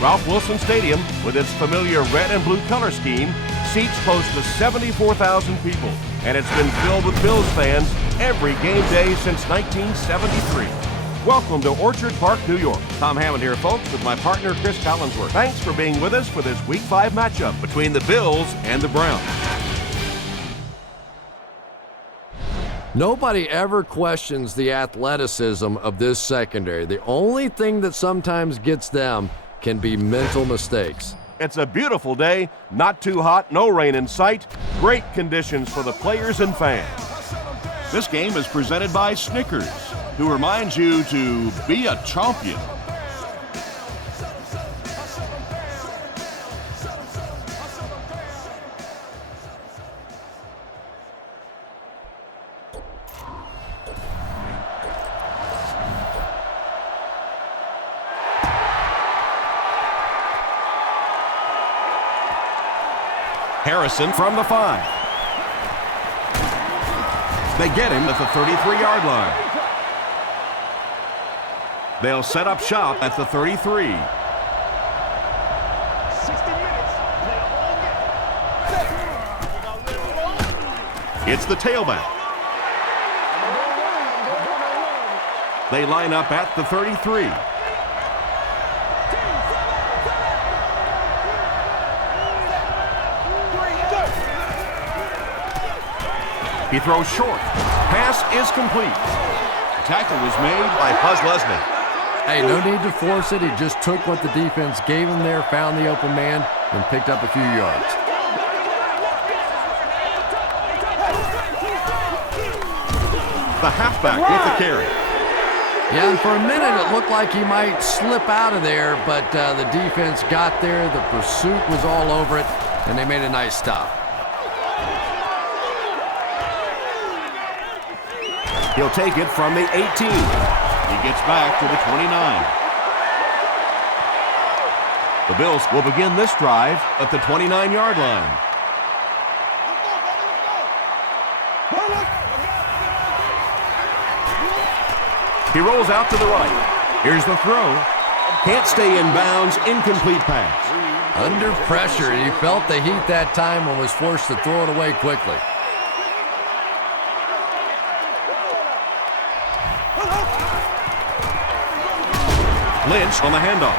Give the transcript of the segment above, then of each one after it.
Ralph Wilson Stadium, with its familiar red and blue color scheme, seats close to 74,000 people, and it's been filled with Bills fans every game day since 1973. Welcome to Orchard Park, New York. Tom Hammond here, folks, with my partner, Chris Collinsworth. Thanks for being with us for this Week 5 matchup between the Bills and the Browns. Nobody ever questions the athleticism of this secondary. The only thing that sometimes gets them can be mental mistakes. It's a beautiful day, not too hot, no rain in sight. Great conditions for the players and fans. This game is presented by Snickers, who reminds you to be a champion. Harrison from the 5. They get him at the 33-yard line. They'll set up shop at the 33. 60 minutes. It's the tailback. They line up at the 33. He throws short. Pass is complete. The tackle was made by Buzz Leslie. Hey, no need to force it. He just took what the defense gave him there, found the open man, and picked up a few yards. The halfback with the carry. Yeah, and for a minute it looked like he might slip out of there, but the defense got there. The pursuit was all over it, and they made a nice stop. He'll take it from the 18. He gets back to the 29. The Bills will begin this drive at the 29-yard line. He rolls out to the right. Here's the throw. Can't stay in bounds. Incomplete pass. Under pressure, he felt the heat that time and was forced to throw it away quickly. Lynch on the handoff.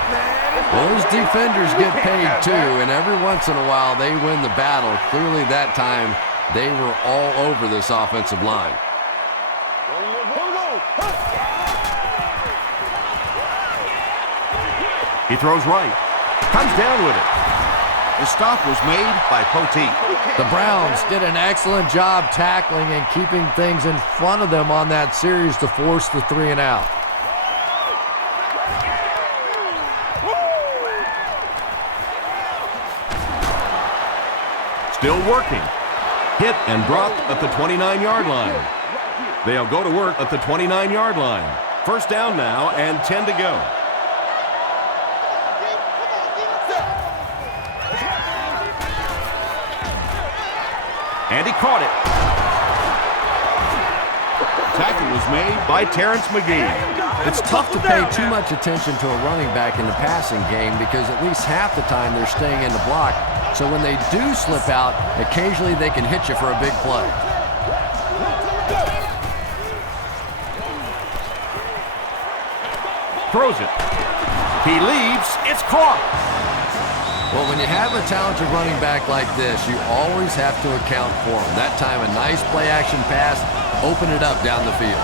Those defenders get paid too, and every once in a while they win the battle. Clearly that time they were all over this offensive line. He throws right. Comes down with it. The stop was made by Poteet. The Browns did an excellent job tackling and keeping things in front of them on that series to force the 3 and out. Still working. Hit and dropped at the 29-yard line. They'll go to work at the 29-yard line. First down now and 10 to go. And he caught it. Tackle was made By Terrence McGee. It's tough to pay too much attention to a running back in the passing game because at least half the time they're staying in the block. So when they do slip out, occasionally they can hit you for a big play. Throws it. He leaps. It's caught. Well, when you have a talented running back like this, you always have to account for him. That time, a nice play-action pass, open it up down the field.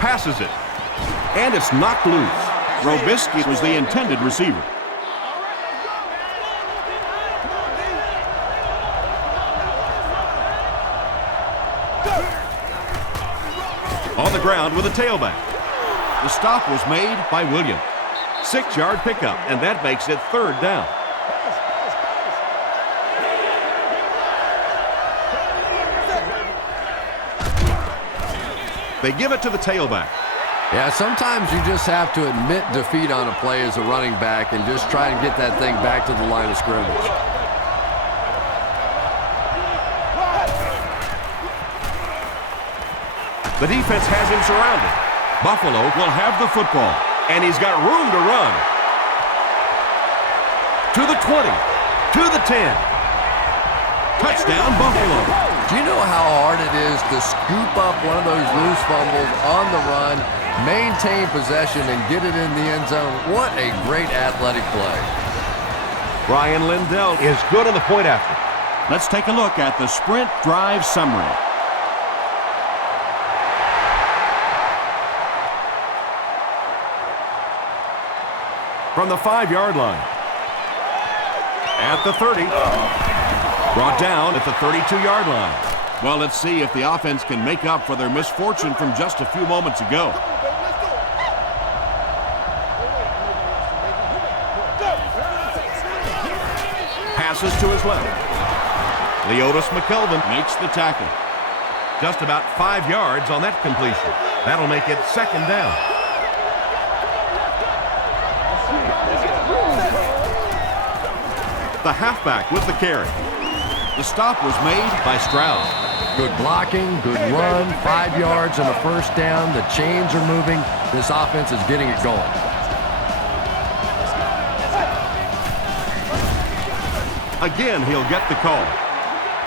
Passes it. And it's knocked loose. Robisky was the intended receiver. On the ground with a tailback. The stop was made by Williams. 6-yard pickup, and that makes it 3rd down. They give it to the tailback. Yeah, sometimes you just have to admit defeat on a play as a running back and just try and get that thing back to the line of scrimmage. The defense has him surrounded. Buffalo will have the football. And he's got room to run. To the 20. To the 10. Touchdown, Buffalo. Do you know how hard it is to scoop up one of those loose fumbles on the run, maintain possession, and get it in the end zone? What a great athletic play. Brian Lindell is good on the point after. Let's take a look at the sprint drive summary. From the 5-yard line. At the 30. Brought down at the 32-yard line. Well, let's see if the offense can make up for their misfortune from just a few moments ago. Passes to his left. Leotis McKelvin Makes the tackle. just about 5 yards on that completion. That'll make it second down. The halfback with the carry. The stop was made by Stroud. Good blocking, good run, 5 yards and a first down. The chains are moving. This offense is getting it going. Again, he'll get the call.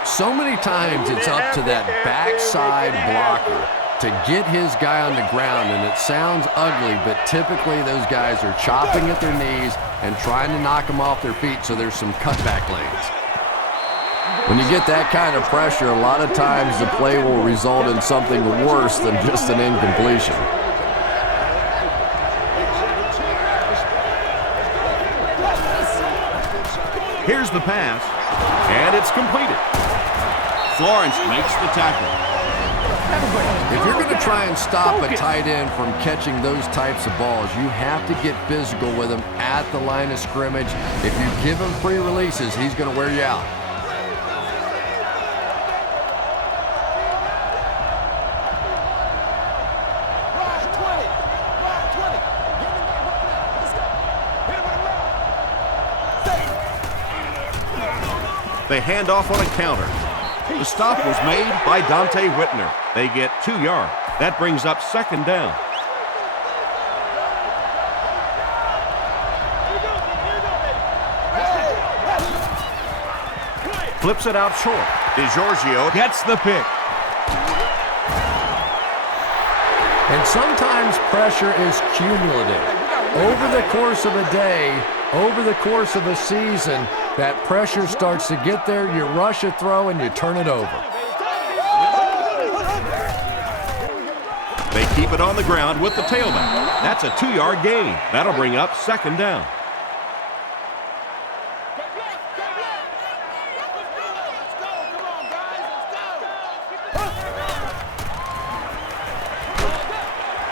So many times it's up to that backside blocker to get his guy on the ground, and it sounds ugly, but typically those guys are chopping at their knees and trying to knock them off their feet, so there's some cutback lanes. When you get that kind of pressure, a lot of times the play will result in something worse than just an incompletion. Here's the pass, and it's completed. Florence makes the tackle. If you're going to try and stop a tight end from catching those types of balls, you have to get physical with him at the line of scrimmage. If you give him free releases, he's going to wear you out. They hand off on a counter. The stop was made By Dante Whitner. They get 2 yards. That brings up second down. Flips it out short. DiGiorgio gets the pick. And sometimes pressure is cumulative. Over the course of a day, over the course of a season, that pressure starts to get there, you rush a throw, and you turn it over. They keep it on the ground with the tailback. That's a 2-yard gain. That'll bring up second down.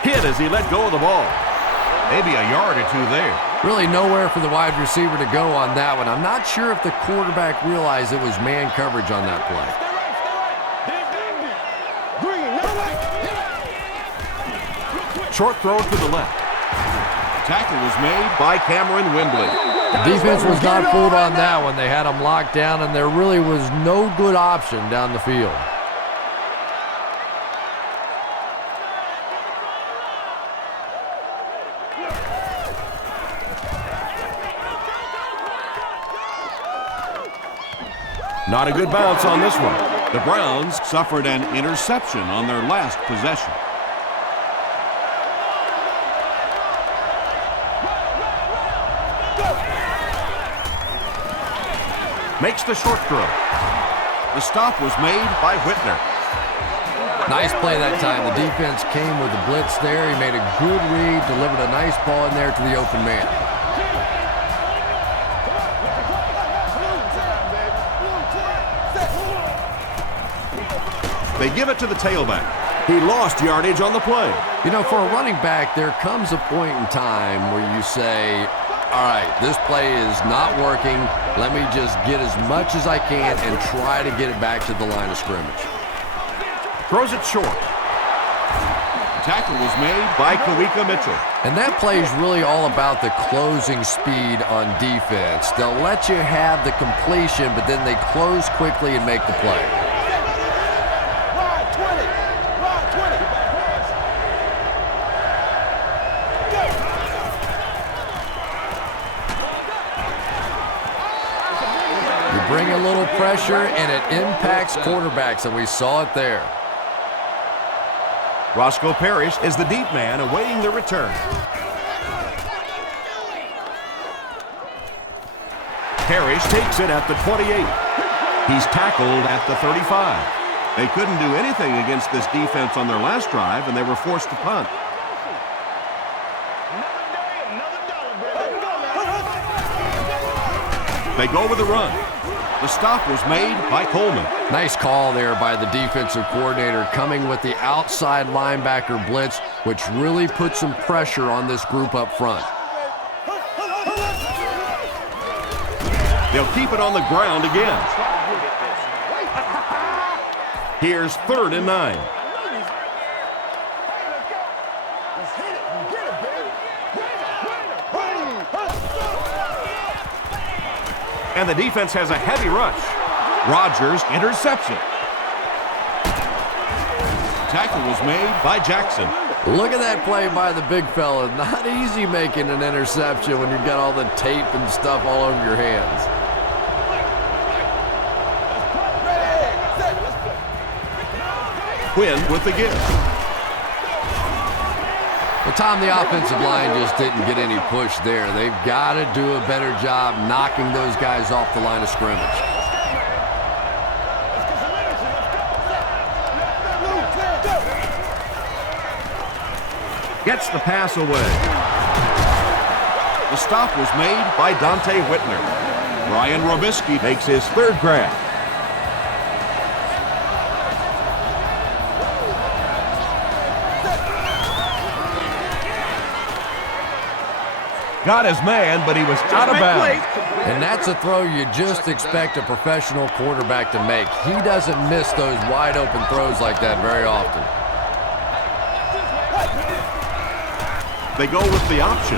Hit as he let go of the ball. Maybe a yard or two there. Really nowhere for the wide receiver to go on that one. I'm not sure if the quarterback realized it was man coverage on that play. Short throw to the left. tackle was made by Cameron Wembley. The defense was not fooled on that one. They had him locked down, and there really was no good option down the field. Not a good bounce on this one. The Browns suffered an interception on their last possession. Makes the short throw. The stop was made by Whitner. Nice play that time. The defense came with a blitz there. He made a good read, delivered a nice ball in there to the open man. They give it to the tailback. He lost yardage on the play. You know, for a running back, there comes a point in time where you say, all right, this play is not working. Let me just get as much as I can and try to get it back to the line of scrimmage. Throws it short. Tackle was made by Kawika Mitchell. And that play is really all about the closing speed on defense. They'll let you have the completion, but then they close quickly and make the play. bring a little pressure, and it impacts quarterbacks, and we saw it there. Roscoe Parrish is the deep man awaiting the return. Parrish takes it at the 28. He's tackled at the 35. They couldn't do anything against this defense on their last drive, and they were forced to punt. They go with a run. The stop was made by Coleman. Nice call there by the defensive coordinator, coming with the outside linebacker blitz, which really put some pressure on this group up front. They'll keep it on the ground again. Here's 3rd and 9. And the defense has a heavy rush. Rodgers, interception. Tackle was made by Jackson. Look at that play by the big fella. Not easy making an interception when you've got all the tape and stuff all over your hands. Quinn with the give. Well, Tom, the offensive line just didn't get any push there. They've got to do a better job knocking those guys off the line of scrimmage. Gets the pass away. The stop was made by Dante Whitner. Ryan Robisky makes his 3rd grab. Got his man, but he was out of bounds. And that's a throw you just expect a professional quarterback to make. He doesn't miss those wide open throws like that very often. They go with the option.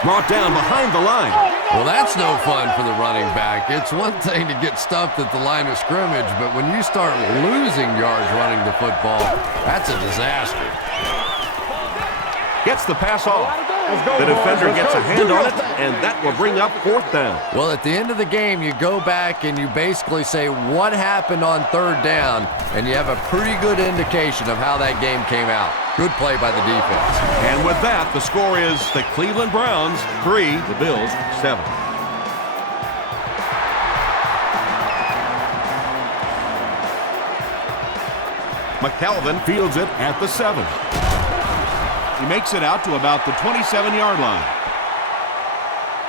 Brought down behind the line. Well, that's no fun for the running back. It's one thing to get stuffed at the line of scrimmage, but when you start losing yards running the football, that's a disaster. Gets the pass off. The defender gets a hand on it, and that will bring up 4th down. Well, at the end of the game, you go back and you basically say what happened on 3rd down, and you have a pretty good indication of how that game came out. Good play by the defense. And with that, the score is the Cleveland Browns 3, the Bills 7. McKelvin fields it at the 7. He makes it out to about the 27-yard line.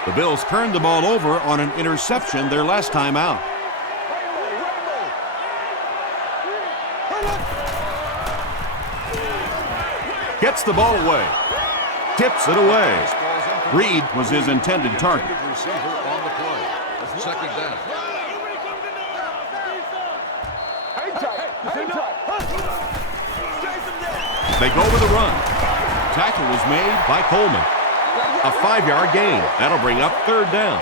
The Bills turned the ball over on an interception their last time out. Gets the ball away. Tips it away. Reed was his intended target. They go with a run. Tackle was made by Coleman. A 5-yard gain. That'll bring up 3rd down.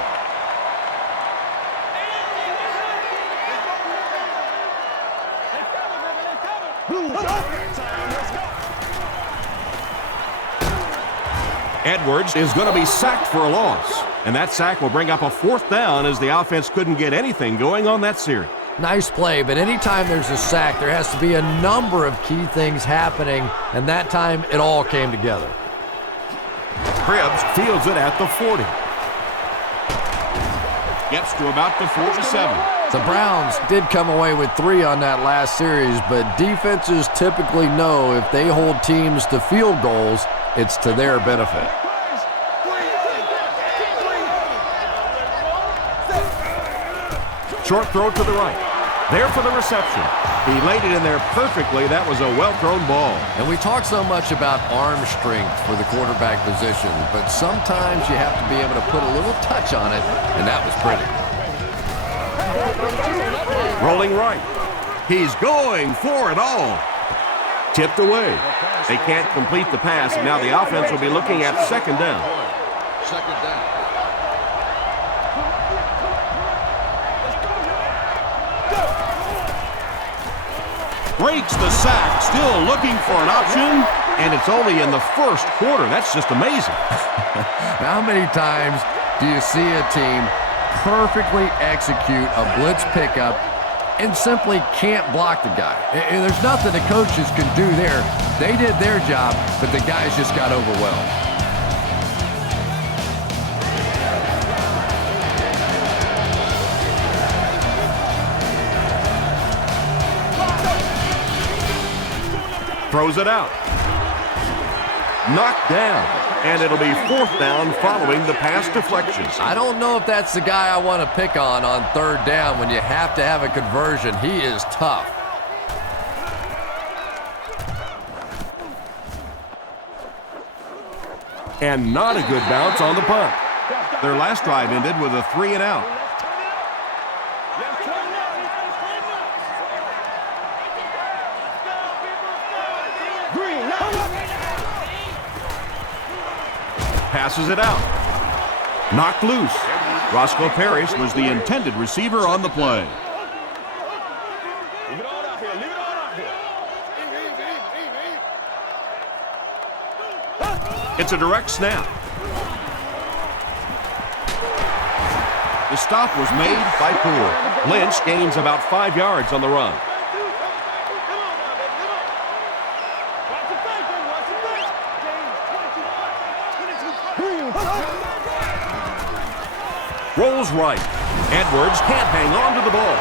Edwards is going to be sacked for a loss. And that sack will bring up a 4th down as the offense couldn't get anything going on that series. Nice play, but anytime there's a sack, there has to be a number of key things happening, and that time it all came together. Cribbs fields it at the 40. Gets to about the 47. The Browns did come away with 3 on that last series, but defenses typically know if they hold teams to field goals, it's to their benefit. Short throw to the right. There for the reception. He laid it in there perfectly. That was a well-thrown ball. And we talk so much about arm strength for the quarterback position, but sometimes you have to be able to put a little touch on it, and that was pretty. Rolling right. He's going for it all. Tipped away. They can't complete the pass, and now the offense will be looking at 2nd down. Breaks the sack, still looking for an option, and it's only in the 1st quarter. That's just amazing. How many times do you see a team perfectly execute a blitz pickup and simply can't block the guy. And there's nothing the coaches can do there. They did their job, but the guys just got overwhelmed. Throws it out. Knocked down. And it'll be 4th down following the pass deflection. I don't know if that's the guy I want to pick on 3rd down when you have to have a conversion. He is tough. And not a good bounce on the punt. Their last drive ended with a 3-and-out. Passes it out. Knocked loose. Roscoe Parrish was the intended receiver on the play. It's a direct snap. The stop was made by Poole. Lynch gains about 5 yards on the run. Rolls right. Edwards can't hang on to the ball.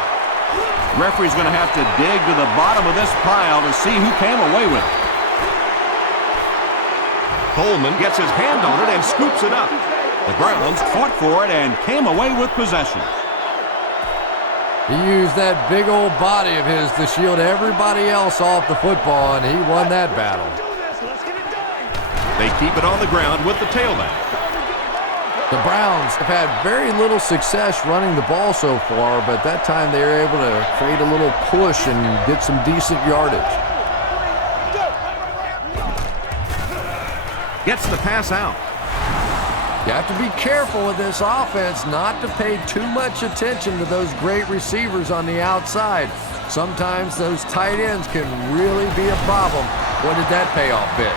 Referee's going to have to dig to the bottom of this pile to see who came away with it. Coleman gets his hand on it and scoops it up. The Browns fought for it and came away with possession. He used that big old body of his to shield everybody else off the football, and he won that battle. They keep it on the ground with the tailback. The Browns have had very little success running the ball so far, but that time they were able to create a little push and get some decent yardage. Gets the pass out. You have to be careful with this offense not to pay too much attention to those great receivers on the outside. Sometimes those tight ends can really be a problem. What did that pay off big?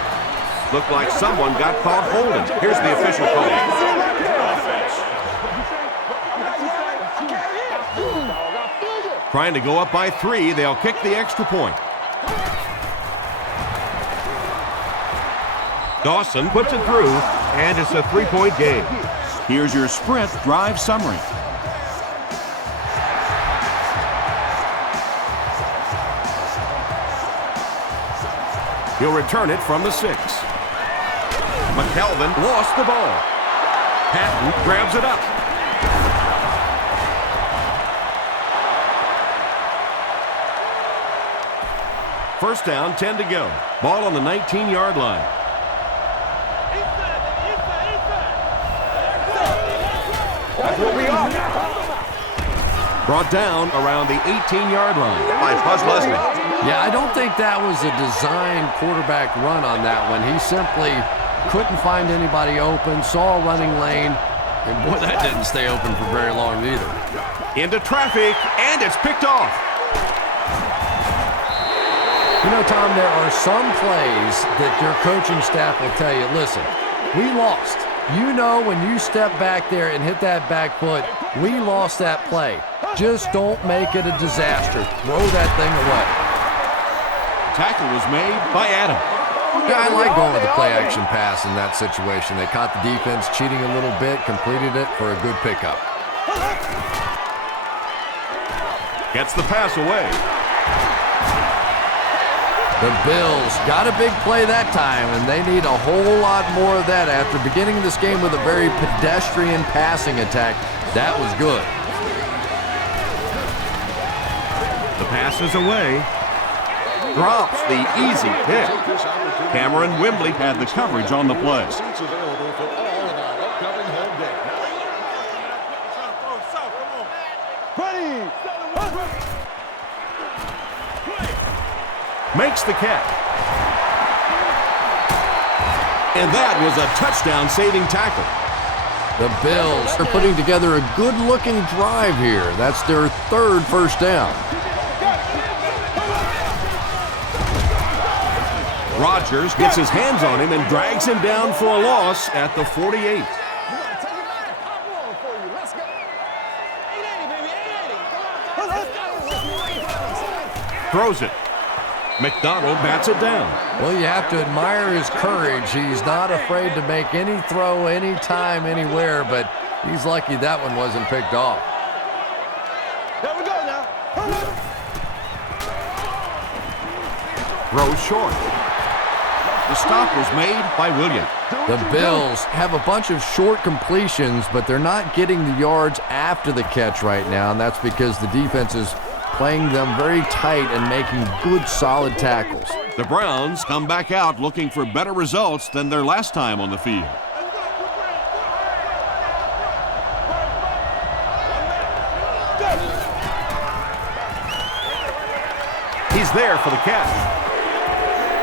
Looked like someone got caught holding. Here's the official call. Trying to go up by 3, they'll kick the extra point. Dawson puts it through, and it's a 3-point game. Here's your sprint drive summary. He'll return it from the 6. McKelvin lost the ball. Patton grabs it up. First down, 10 to go. Ball on the 19-yard line. That's what we are. Brought down around the 18-yard line by Buzz Leslie. Yeah, I don't think that was a designed quarterback run on that one. He simply couldn't find anybody open, saw a running lane, and boy, that didn't stay open for very long either. Into traffic, and it's picked off. You know, Tom, there are some plays that your coaching staff will tell you, listen, we lost. You know when you step back there and hit that back foot, we lost that play. Just don't make it a disaster. Throw that thing away. Tackle was made by Adam. Yeah, I like going with the play-action pass in that situation. They caught the defense cheating a little bit, completed it for a good pickup. Gets the pass away. The Bills got a big play that time, and they need a whole lot more of that after beginning this game with a very pedestrian passing attack. That was good. The pass is away. Drops the easy pick. Cameron Wembley Had the coverage on the play. makes the catch. And that was a touchdown-saving tackle. The Bills are putting together a good-looking drive here. That's their third first down. Rodgers gets his hands on him and drags him down for a loss at the 48. Throws it. McDonald bats it down. Well, you have to admire his courage. He's not afraid to make any throw, anytime, anywhere, but he's lucky that one wasn't picked off. There we go now. Throws short. The stop was made by Williams. The Bills have a bunch of short completions, but they're not getting the yards after the catch right now, and that's because the defense is playing them very tight and making good, solid tackles. The Browns come back out looking for better results than their last time on the field. He's there for the catch.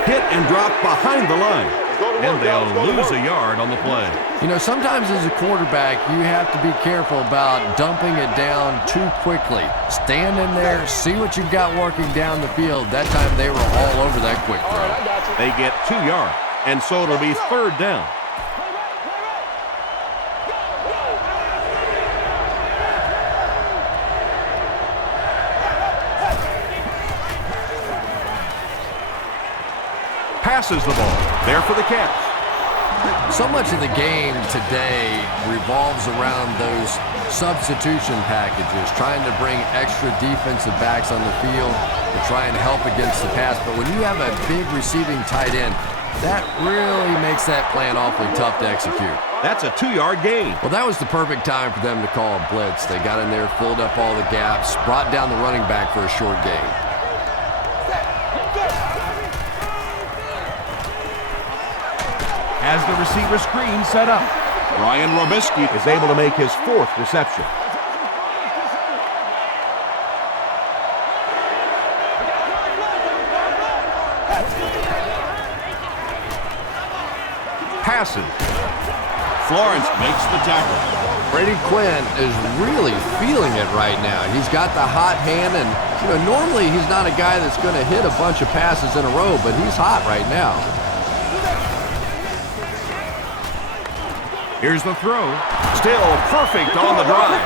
Hit and drop behind the line. And they'll lose a yard on the play. You know, sometimes as a quarterback, you have to be careful about dumping it down too quickly. Stand in there, see what you've got working down the field. That time they were all over that quick throw. They get 2 yards, and so it'll be 3rd down. Passes the ball. There for the catch. So much of the game today revolves around those substitution packages, trying to bring extra defensive backs on the field to try and help against the pass. But when you have a big receiving tight end, that really makes that plan awfully tough to execute. That's a 2-yard gain. Well, that was the perfect time for them to call a blitz. They got in there, filled up all the gaps, brought down the running back for a short gain. As the receiver screen set up, Ryan Robisky is able to make his 4th reception. Passes. Florence makes the tackle. Brady Quinn is really feeling it right now. He's got the hot hand, and you know, normally he's not a guy that's going to hit a bunch of passes in a row, but he's hot right now. Here's the throw. Still perfect on the drive.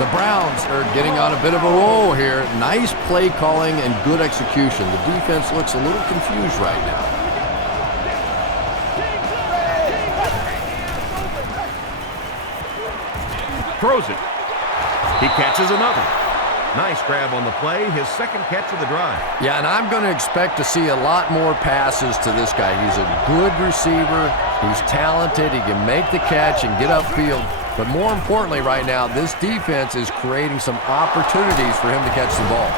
The Browns are getting on a bit of a roll here. Nice play calling and good execution. The defense looks a little confused right now. Throws it. He catches another. Nice grab on the play, his 2nd catch of the drive. Yeah, and I'm going to expect to see a lot more passes to this guy. He's a good receiver. He's talented. He can make the catch and get upfield. But more importantly right now, this defense is creating some opportunities for him to catch the ball.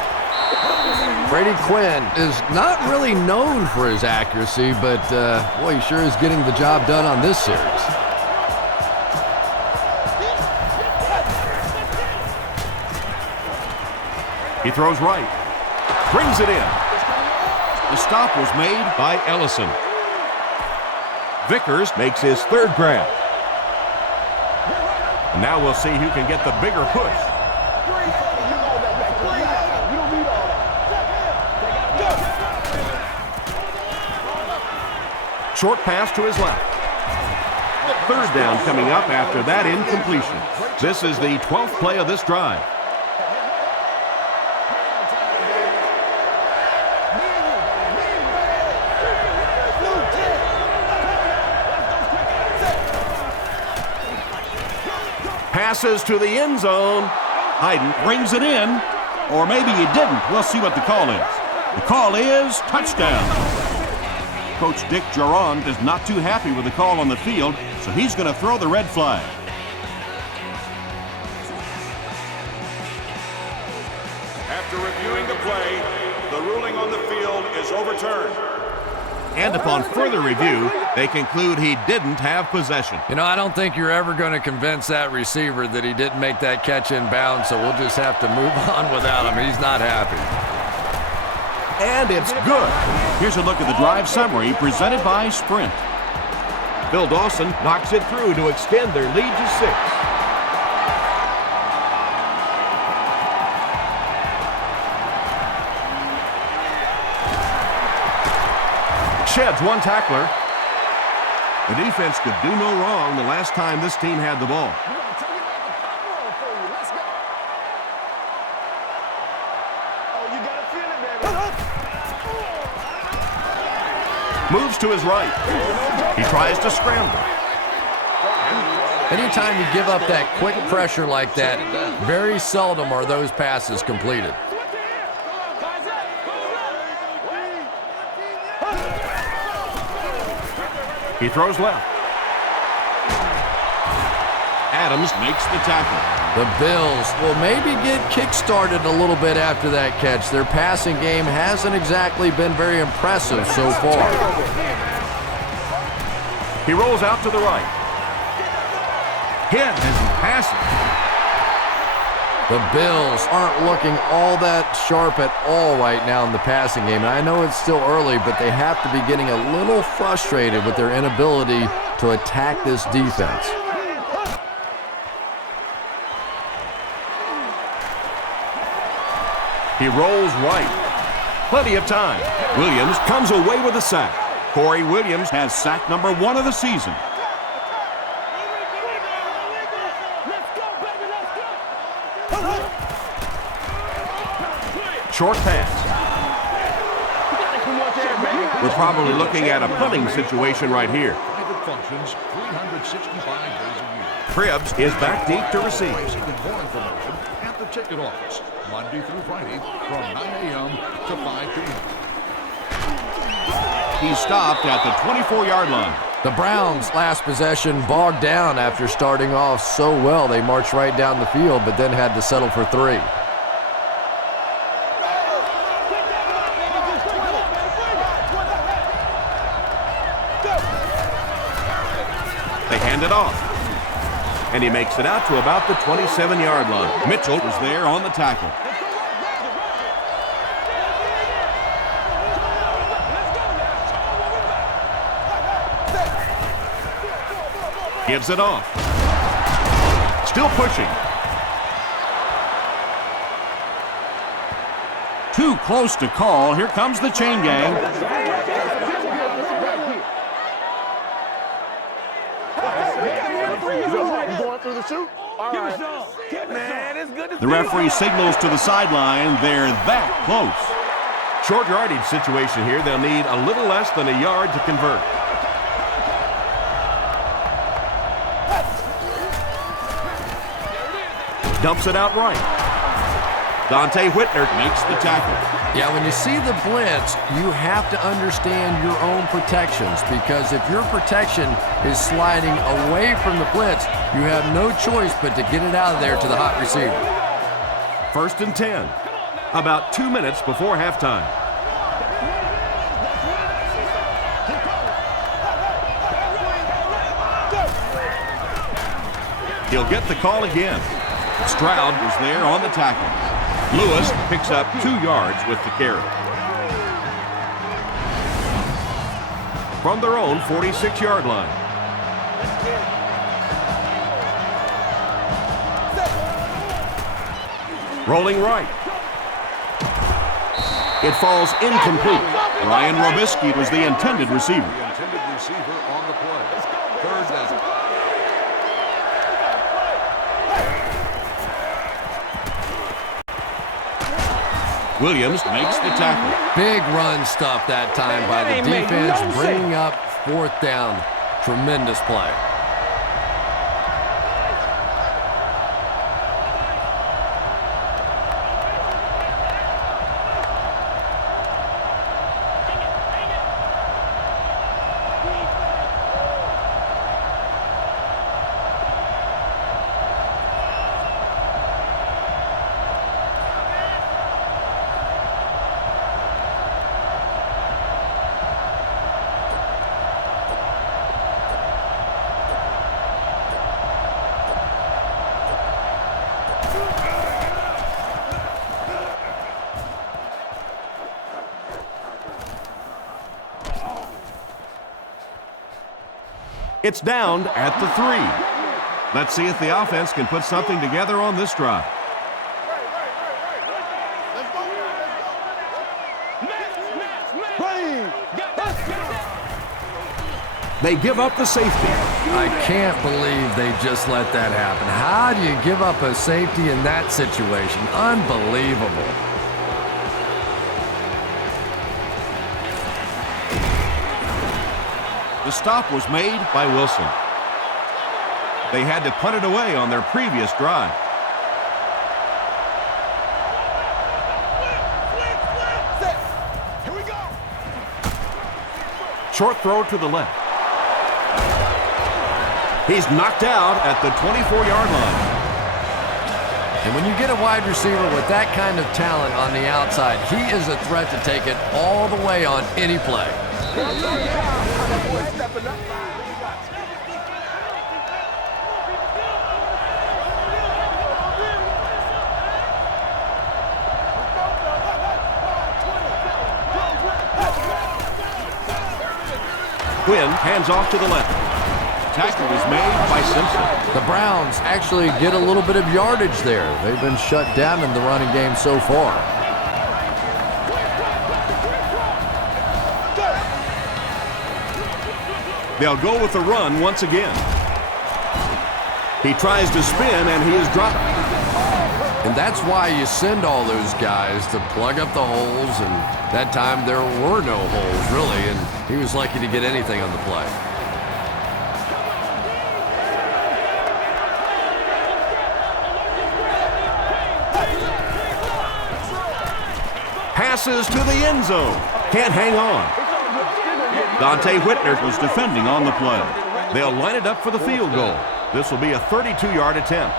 Brady Quinn is not really known for his accuracy, but boy, he sure is getting the job done on this series. He throws right. Brings it in. The stop was made By Ellison. Vickers makes his 3rd grab. And now we'll see who can get the bigger push. Short pass to his left. 3rd down coming up after that incompletion. This is the 12th play of this drive. Passes to the end zone. Hayden brings it in, or maybe he didn't. We'll see what the call is. The call is touchdown. Coach Dick Giron is not too happy with the call on the field, so he's going to throw the red flag. After reviewing the play, the ruling on the field is overturned. And upon further review, they conclude he didn't have possession. You know, I don't think you're ever going to convince that receiver that he didn't make that catch in bounds, so we'll just have to move on without him. He's not happy. And it's good. Here's a look at the drive summary presented by Sprint. Bill Dawson knocks it through to extend their lead to 6. Sheds one tackler. The defense could do no wrong the last time this team had the ball. Moves to his right. He tries to scramble. Anytime you give up that quick pressure like that, very seldom are those passes completed. He throws left. Adams makes the tackle. The Bills will maybe get kick-started a little bit after that catch. Their passing game hasn't exactly been very impressive so far. He rolls out to the right. Hit as he passes. The Bills aren't looking all that sharp at all right now in the passing game. And I know it's still early, but they have to be getting a little frustrated with their inability to attack this defense. He rolls right. Plenty of time. Williams comes away with a sack. Corey Williams Has sack number 1 of the season. short pass. We're probably looking at a punting situation right here. Functions 365 days a year. Cribbs is back deep to receive. Even more information at the ticket office, Monday through Friday from 9 a.m. to 5 p.m. He's stopped at the 24-yard line. The Browns' last possession bogged down after starting off so well. They marched right down the field, but then had to settle for 3. They hand it off. And he makes it out to about the 27-yard line. Mitchell was there on the tackle. Gives it off. Still pushing. Too close to call. Here comes the chain gang. The referee signals to the sideline. They're that close. Short yardage situation here. They'll need a little less than a yard to convert. Dumps it out right. Dante Whitner Makes the tackle. Yeah, when you see the blitz, you have to understand your own protections, because if your protection is sliding away from the blitz, you have no choice but to get it out of there to the hot receiver. 1st and 10. About 2 minutes before halftime. He'll get the call again. Stroud was there on the tackle. Lewis picks up 2 yards with the carry. From their own 46-yard line. Rolling right. It falls incomplete. Ryan Robisky was the intended receiver. The intended receiver on the play. 3rd down. Williams makes the tackle. Big run stop that time by the defense, bringing up 4th down. Tremendous play. It's down at the 3. Let's see if the offense can put something together on this drive. They give up the safety. I can't believe they just let that happen. How do you give up a safety in that situation? Unbelievable. The stop was made by Wilson. They had to punt it away on their previous drive. Here we go. Short throw to the left. He's knocked out at the 24-yard line. And when you get a wide receiver with that kind of talent on the outside, he is a threat to take it all the way on any play. Quinn hands off to the left. Tackle is made by Simpson. The Browns actually get a little bit of yardage there. They've been shut down in the running game so far. They'll go with the run once again. He tries to spin, and he is dropped. And that's why you send all those guys to plug up the holes, and that time there were no holes, really, and he was lucky to get anything on the play. Passes to the end zone. Can't hang on. Dante Whitner was defending on the play. They'll line it up for the field goal. This will be a 32-yard attempt.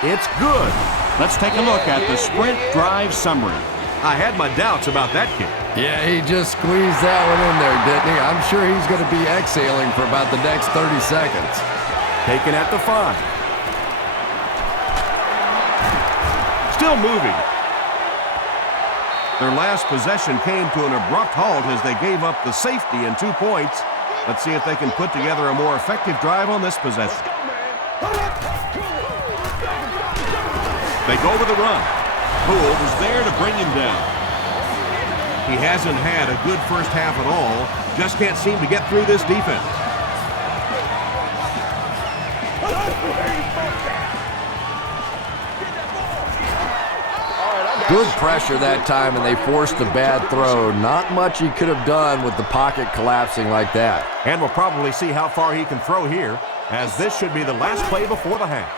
It's good. Let's take a look at the sprint drive summary. I had my doubts about that kick. Yeah, he just squeezed that one in there, didn't he? I'm sure he's going to be exhaling for about the next 30 seconds. Taken at the 5. Still moving. Their last possession came to an abrupt halt as they gave up the safety and 2 points. Let's see if they can put together a more effective drive on this possession. They go with a run. Poole was there to bring him down. He hasn't had a good first half at all. Just can't seem to get through this defense. Good pressure that time, and they forced a bad throw. Not much he could have done with the pocket collapsing like that. And we'll probably see how far he can throw here, as this should be the last play before the half.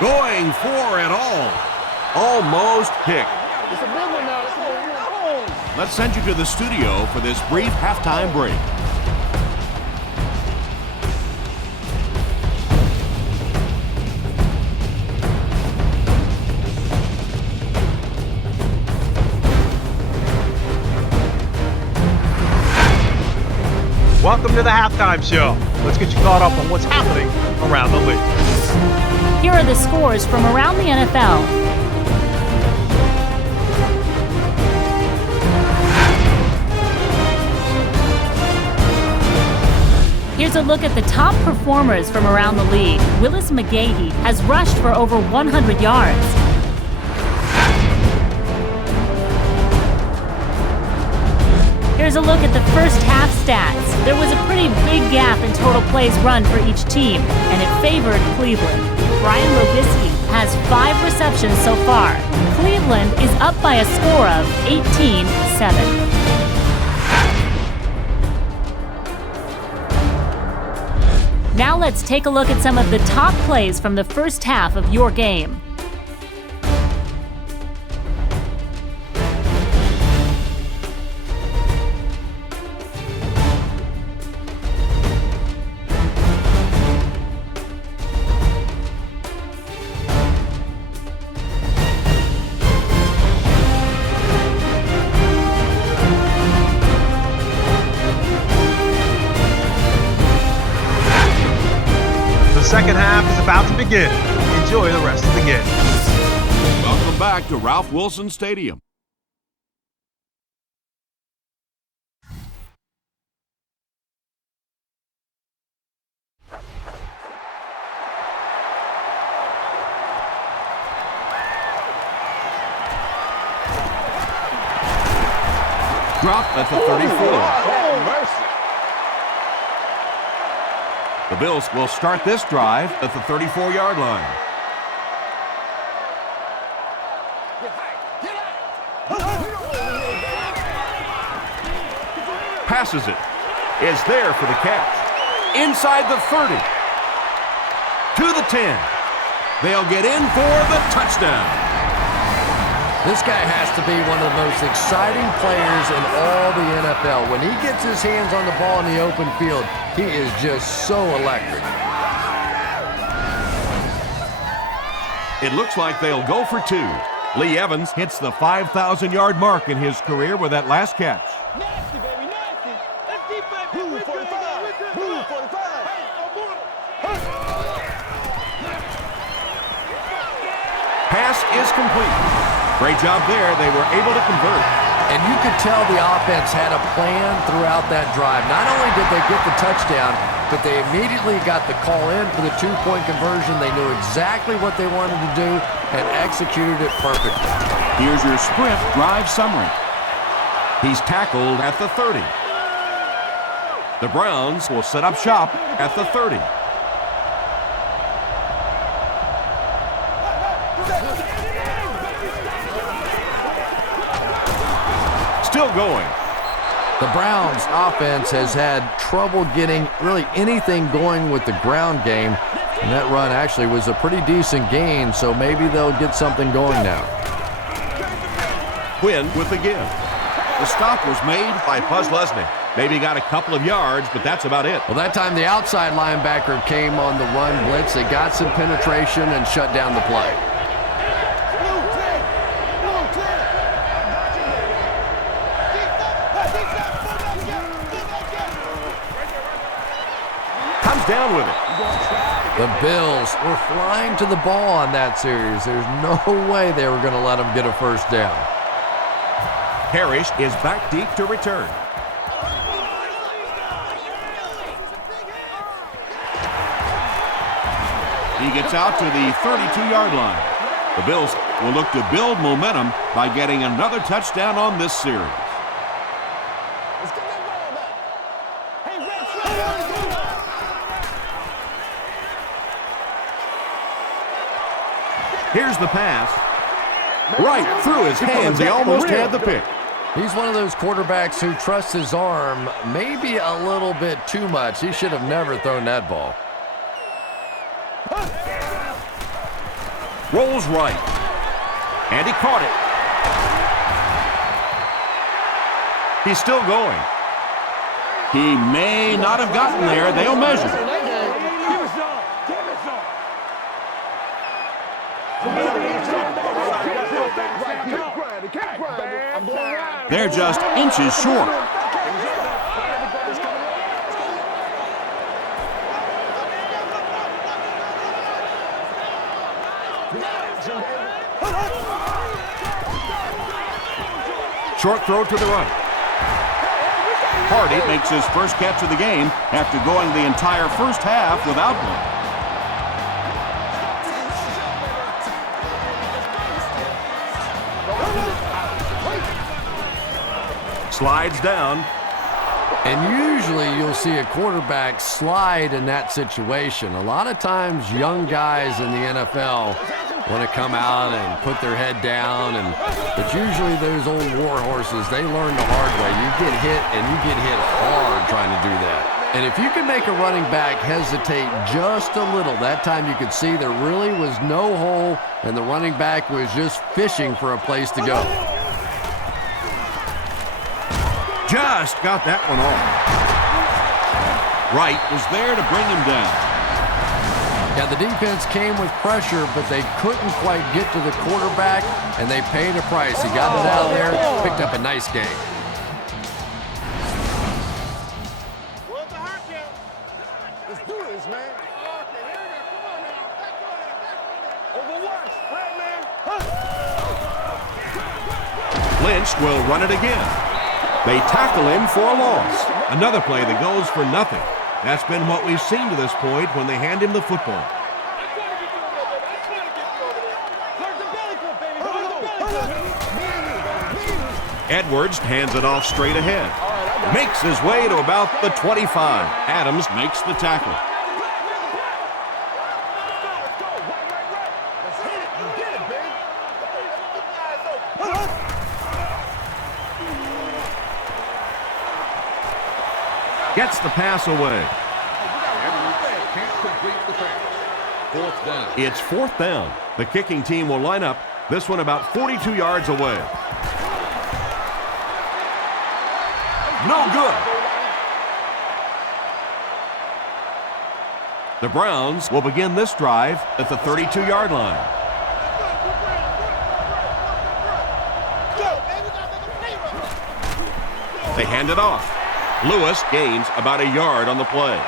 Going for it all. Almost picked. It's a big one now. It's a big one. Let's send you to the studio for this brief halftime break. Welcome to the halftime show. Let's get you caught up on what's happening around the league. Here are the scores from around the NFL. Here's a look at the top performers from around the league. Willis McGahee has rushed for over 100 yards. Here's a look at the first half stats. There was a pretty big gap in total plays run for each team, and it favored Cleveland. Brian Robisky has 5 receptions so far. Cleveland is up by a score of 18-7. Now let's take a look at some of the top plays from the first half of your game. The second half is about to begin. Enjoy the rest of the game. Welcome back to Ralph Wilson Stadium. Dropped at the 34. The Bills will start this drive at the 34-yard line. passes it. Is there for the catch. Inside the 30. To the 10. They'll get in for the touchdown. This guy has to be one of the most exciting players in all the NFL. When he gets his hands on the ball in the open field, he is just so electric. It looks like they'll go for 2. Lee Evans hits the 5,000-yard mark in his career with that last catch. Nasty, baby, nasty. Let's keep that. Move 45. Move 45. Pass is complete. Great job there. They were able to convert. And you could tell the offense had a plan throughout that drive. Not only did they get the touchdown, but they immediately got the call in for the 2-point conversion. They knew exactly what they wanted to do and executed it perfectly. Here's your sprint drive summary. He's tackled at the 30. The Browns will set up shop at the 30. Still going. The Browns offense has had trouble getting really anything going with the ground game. And that run actually was a pretty decent gain, so maybe they'll get something going now. Quinn with the give. The stop was made by Buzz Lesnick. Maybe got a couple of yards, but that's about it. Well, that time the outside linebacker came on the run blitz. They got some penetration and shut down the play. Comes down with it. The Bills were flying to the ball on that series. There's no way they were going to let them get a first down. Parrish is back deep to return. He gets out to the 32-yard line. The Bills will look to build momentum by getting another touchdown on this series. Let's get that ball back. Hey, Red, Here's the pass. Right through his hands. He almost had the pick. He's one of those quarterbacks who trusts his arm maybe a little bit too much. He should have never thrown that ball. Rolls right. And he caught it. He's still going. He may not have gotten there. They'll measure. They're just inches short. Short throw to the right. Hardy makes his first catch of the game after going the entire first half without one. Slides down. And usually you'll see a quarterback slide in that situation. A lot of times young guys in the NFL want to come out and put their head down, but usually those old war horses, they learn the hard way. You get hit, and you get hit hard trying to do that. And if you can make a running back hesitate just a little, that time you could see there really was no hole, and the running back was just fishing for a place to go. Just got that one off. Wright was there to bring him down. Yeah, the defense came with pressure, but they couldn't quite get to the quarterback, and they paid a price. He got it out there, picked up a nice game. Let's do this, man. Overwatch, right, man? Lynch will run it again. They tackle him for a loss. Another play that goes for nothing. That's been what we've seen to this point when they hand him the football. Edwards hands it off straight ahead. Makes his way to about the 25. Adams makes the tackle. Gets the pass away. Can't complete the pass. Fourth down. It's fourth down. The kicking team will line up. This one about 42 yards away. No good. The Browns will begin this drive at the 32-yard line. They hand it off. Lewis gains about a yard on the play.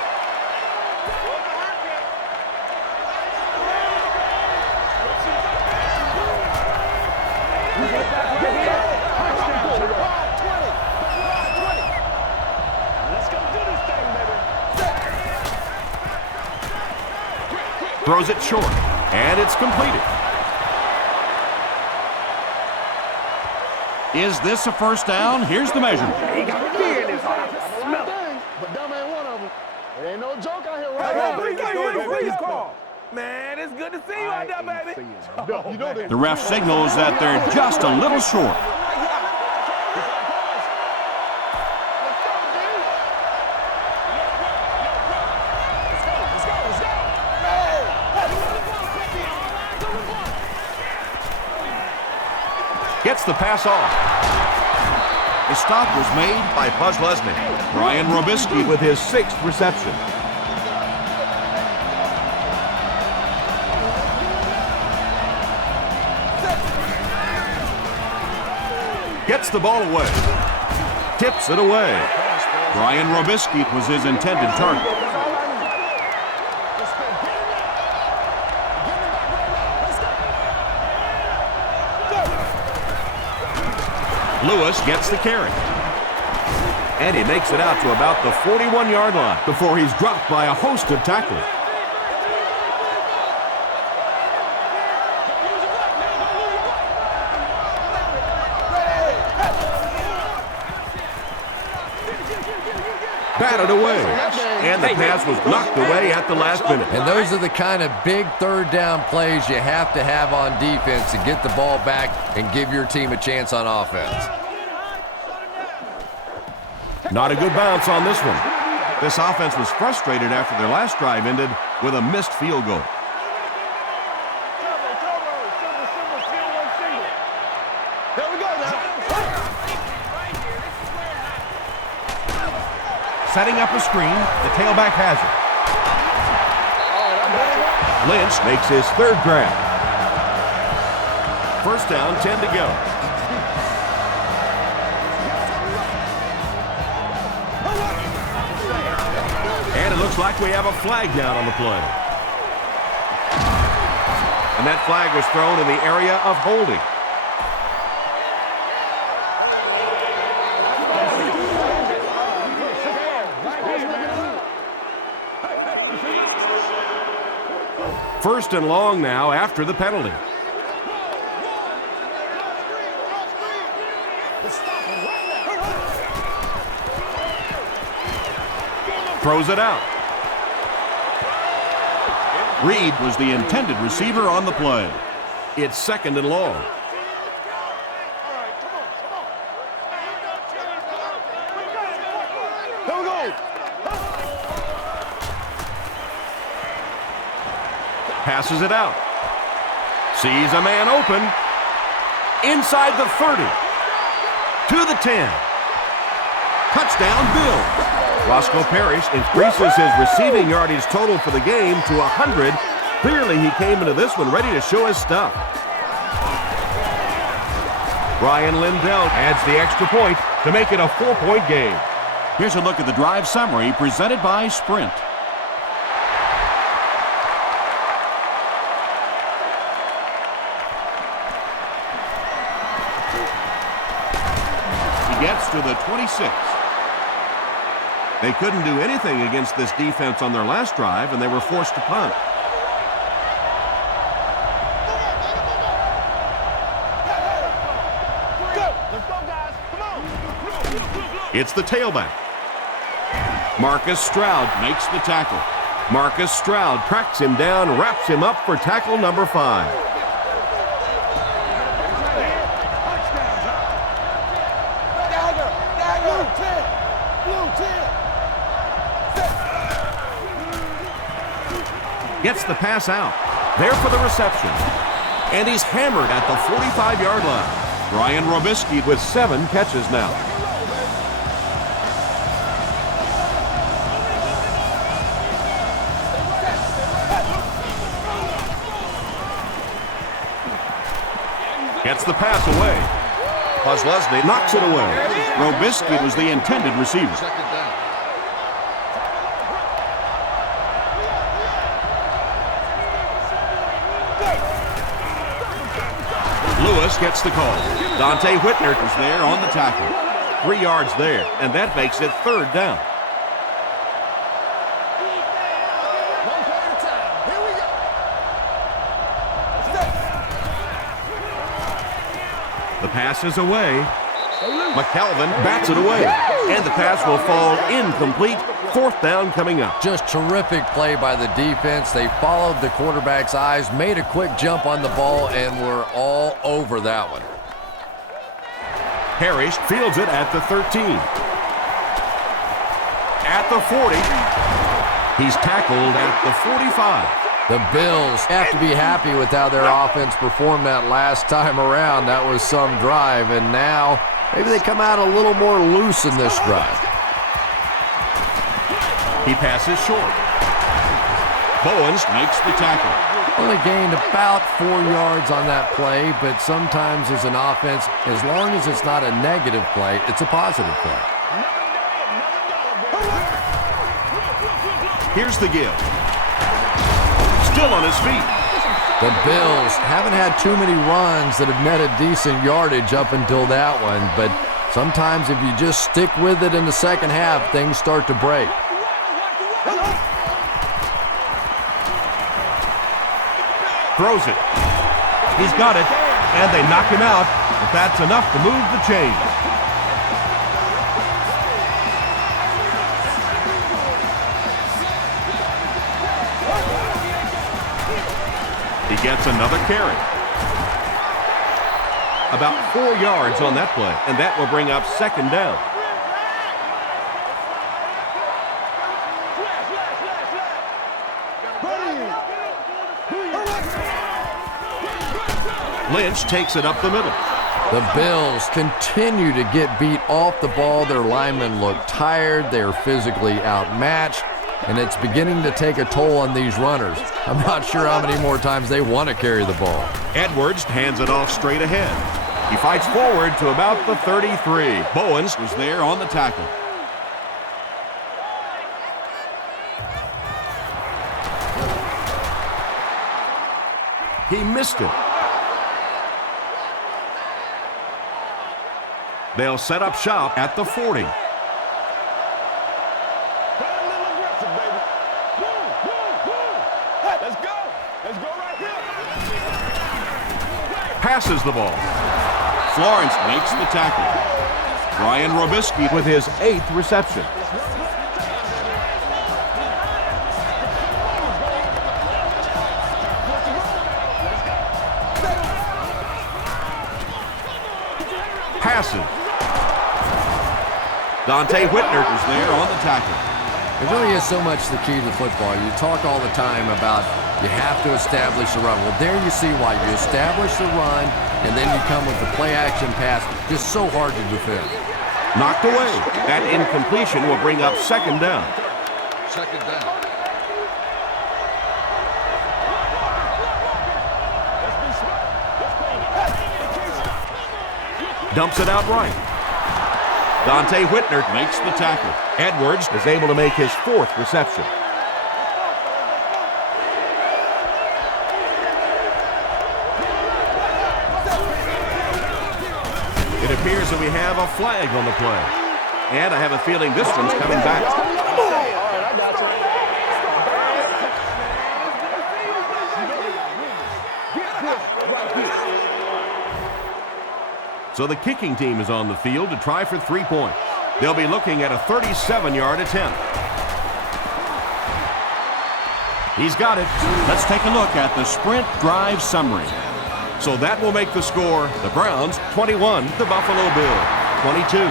Throws it short, and it's completed. Is this a first down? Here's the measurement. He got fear in his heart. Smell it. But dumb ain't one of them. It ain't no joke out here right now. Man, it's good to see you out there, baby. The ref signals that they're just a little short. Gets the pass off. The stop was made by Buzz Leslie. Brian Robisky With his 6th reception. Gets the ball away. Tips it away. Brian Robisky was his intended target. Lewis gets the carry. And he makes it out to about the 41-yard line before he's dropped by a host of tacklers. Batted away. And the pass was knocked away at the last minute. And those are the kind of big third down plays you have to have on defense to get the ball back and give your team a chance on offense. Not a good bounce on this one. This offense was frustrated after their last drive ended with a missed field goal. Here we go now. Setting up a screen, the tailback has it. Lynch makes his 3rd grab. First down, 10 to go. And it looks like we have a flag down on the play. And that flag was thrown in the area of holding. First and long now after the penalty. Throws it out. Reed was the intended receiver on the play. It's 2nd and long. Passes it out. Sees a man open. Inside the 30. To the 10. Touchdown, Bills. Roscoe Parrish increases his receiving yardage total for the game to 100. Clearly, he came into this one ready to show his stuff. Brian Lindell adds the extra point to make it a 4-point game. Here's a look at the drive summary presented by Sprint. He gets to the 26. They couldn't do anything against this defense on their last drive, and they were forced to punt. It's the tailback. Marcus Stroud makes the tackle. Marcus Stroud tracks him down, wraps him up for tackle number 5. Gets the pass out. There for the reception. And he's hammered at the 45-yard line. Brian Robisky with 7 catches now. Gets the pass away. Kozlesny knocks it away. Robisky was the intended receiver. Second down. Lewis gets the call. Dante Whitner is there on the tackle. 3 yards there, and that makes it 3rd down. The pass is away. McKelvin bats it away, and the pass will fall incomplete. 4th down coming up. Just terrific play by the defense. They followed the quarterback's eyes, made a quick jump on the ball, and were all over that one. Parrish fields it at the 13. At the 40. He's tackled at the 45. The Bills have to be happy with how their offense performed that last time around. That was some drive, and now maybe they come out a little more loose in this drive. He passes short. Bowens makes the tackle. Only gained about 4 yards on that play, but sometimes as an offense, as long as it's not a negative play, it's a positive play. Here's the give. Still on his feet. The Bills haven't had too many runs that have netted decent yardage up until that one, but sometimes if you just stick with it in the second half, things start to break. Throws it. He's got it, and they knock him out, but that's enough to move the chains. He gets another carry. About 4 yards on that play, and that will bring up 2nd down. Lynch takes it up the middle. The Bills continue to get beat off the ball. Their linemen look tired. They're physically outmatched, and it's beginning to take a toll on these runners. I'm not sure how many more times they want to carry the ball. Edwards hands it off straight ahead. He fights forward to about the 33. Bowens was there on the tackle. He missed it. They'll set up shop at the 40. Passes the ball. Florence makes the tackle. Brian Robisky with his 8th reception. Passes. Dante Whitner is there on the tackle. It really is so much the key to football. You talk all the time about you have to establish the run. Well, there you see why. You establish the run, and then you come with the play-action pass. Just so hard to defend. Knocked away. That incompletion will bring up 2nd down. 2nd down. Dumps it out right. Dante Whitner makes the tackle. Edwards is able to make his 4th reception. It appears that we have a flag on the play. And I have a feeling this one's coming back. All right, I got you. So the kicking team is on the field to try for 3 points. They'll be looking at a 37-yard attempt. He's got it. Let's take a look at the sprint drive summary. So that will make the score the Browns 21, the Buffalo Bills 22.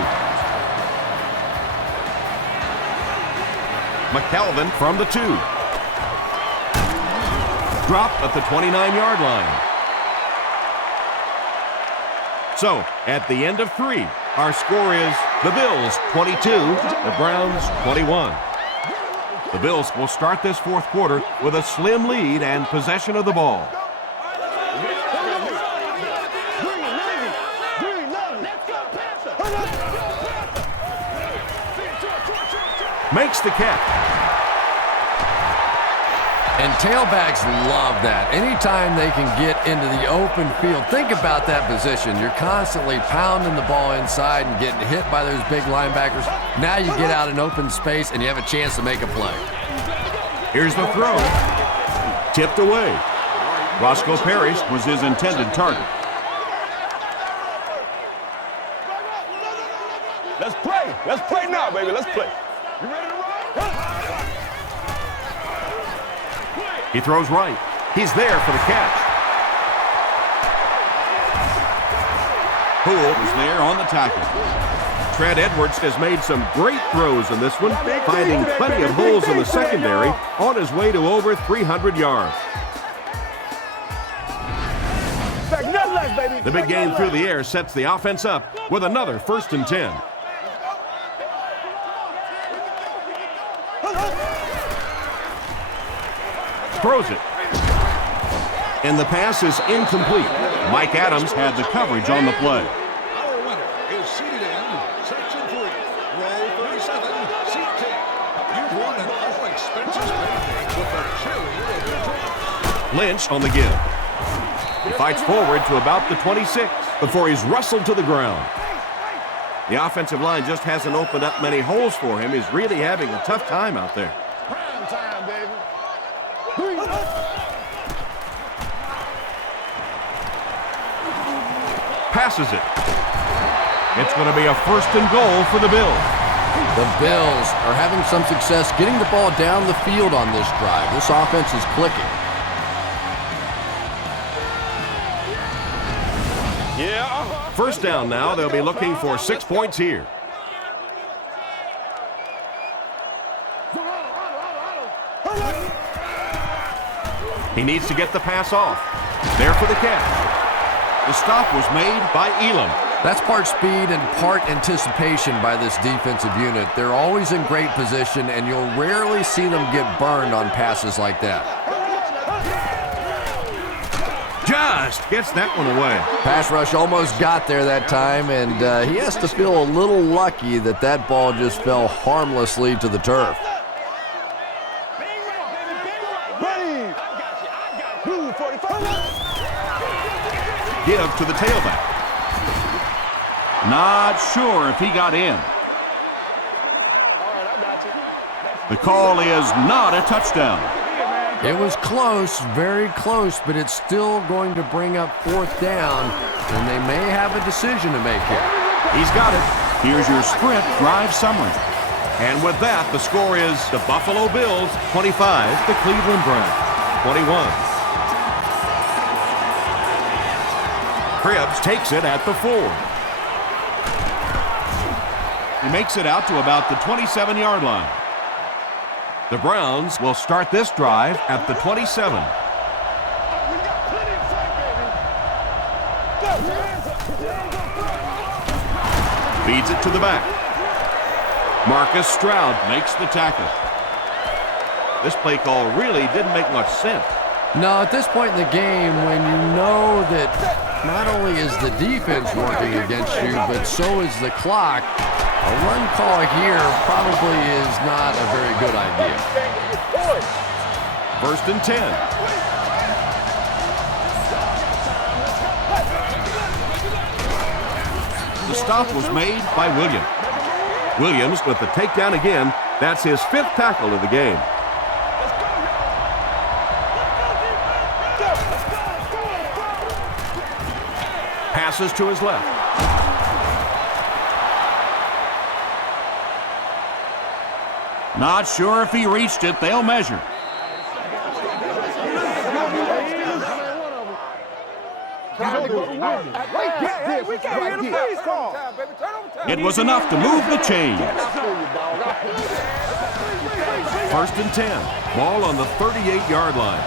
McKelvin from the 2. dropped at the 29-yard line. So, at the end of 3, our score is the Bills 22, the Browns 21. The Bills will start this fourth quarter with a slim lead and possession of the ball. Makes the catch. And tailbacks love that. Anytime they can get into the open field, think about that position. You're constantly pounding the ball inside and getting hit by those big linebackers. Now you get out in open space and you have a chance to make a play. Here's the throw. Tipped away. Roscoe Parrish was his intended target. Let's play. Let's play now, baby. Let's play. You ready to run? He throws right. He's there for the catch. Poole is there on the tackle. Trent Edwards has made some great throws in this one, finding plenty of holes in the secondary on his way to over 300 yards. The big game through the air sets the offense up with another 1st and 10. Throws it. And the pass is incomplete. Mike Adams had the coverage on the play. Our winner is seated in Section 3, row 37, seat 10. You've won an all-expenses paid with the cheerleader of your choice. Lynch on the give. He fights forward to about the 26 before he's wrestled to the ground. The offensive line just hasn't opened up many holes for him. He's really having a tough time out there. Prime time, baby. Passes it. It's going to be a 1st and goal for the Bills. The Bills are having some success getting the ball down the field on this drive. This offense is clicking. Yeah. 1st down now. They'll be looking for 6 points here. He needs to get the pass off. There for the catch. The stop was made by Elam. That's part speed and part anticipation by this defensive unit. They're always in great position, and you'll rarely see them get burned on passes like that. Just gets that one away. Pass rush almost got there that time, and he has to feel a little lucky that that ball just fell harmlessly to the turf. Give to the tailback. Not sure if he got in. The call is not a touchdown. It was close, very close, but it's still going to bring up 4th down, and they may have a decision to make here. He's got it. Here's your sprint drive summary. And with that, the score is the Buffalo Bills 25, the Cleveland Browns 21. Cribbs takes it at the 4. He makes it out to about the 27-yard line. The Browns will start this drive at the 27. Feeds it to the back. Marcus Stroud makes the tackle. This play call really didn't make much sense. No, at this point in the game, when you know that not only is the defense working against you, but so is the clock, a run call here probably is not a very good idea. 1st and 10. The stop was made by Williams. Williams with the takedown again. That's his 5th tackle of the game. Passes to his left. Not sure if he reached it. They'll measure. It was enough to move the chains. 1st and 10. Ball on the 38-yard line.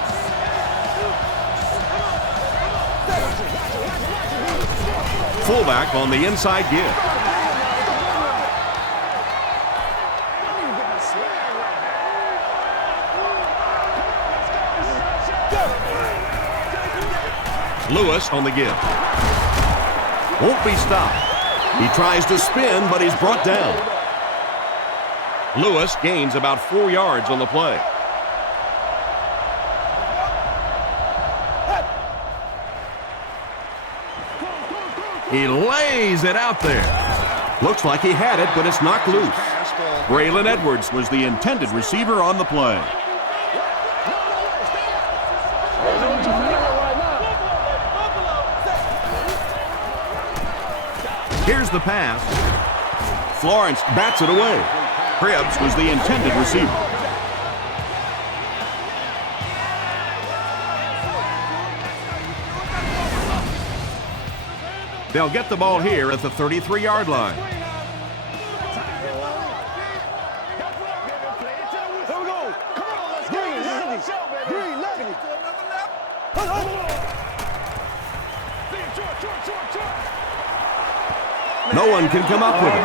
Fullback on the inside give. Lewis on the give. Won't be stopped. He tries to spin, but he's brought down. Lewis gains about 4 yards on the play. He lays it out there. Looks like he had it, but it's knocked loose. Braylon Edwards was the intended receiver on the play. Here's the pass. Florence bats it away. Krebs was the intended receiver. They'll get the ball here at the 33-yard line. No one can come up with it.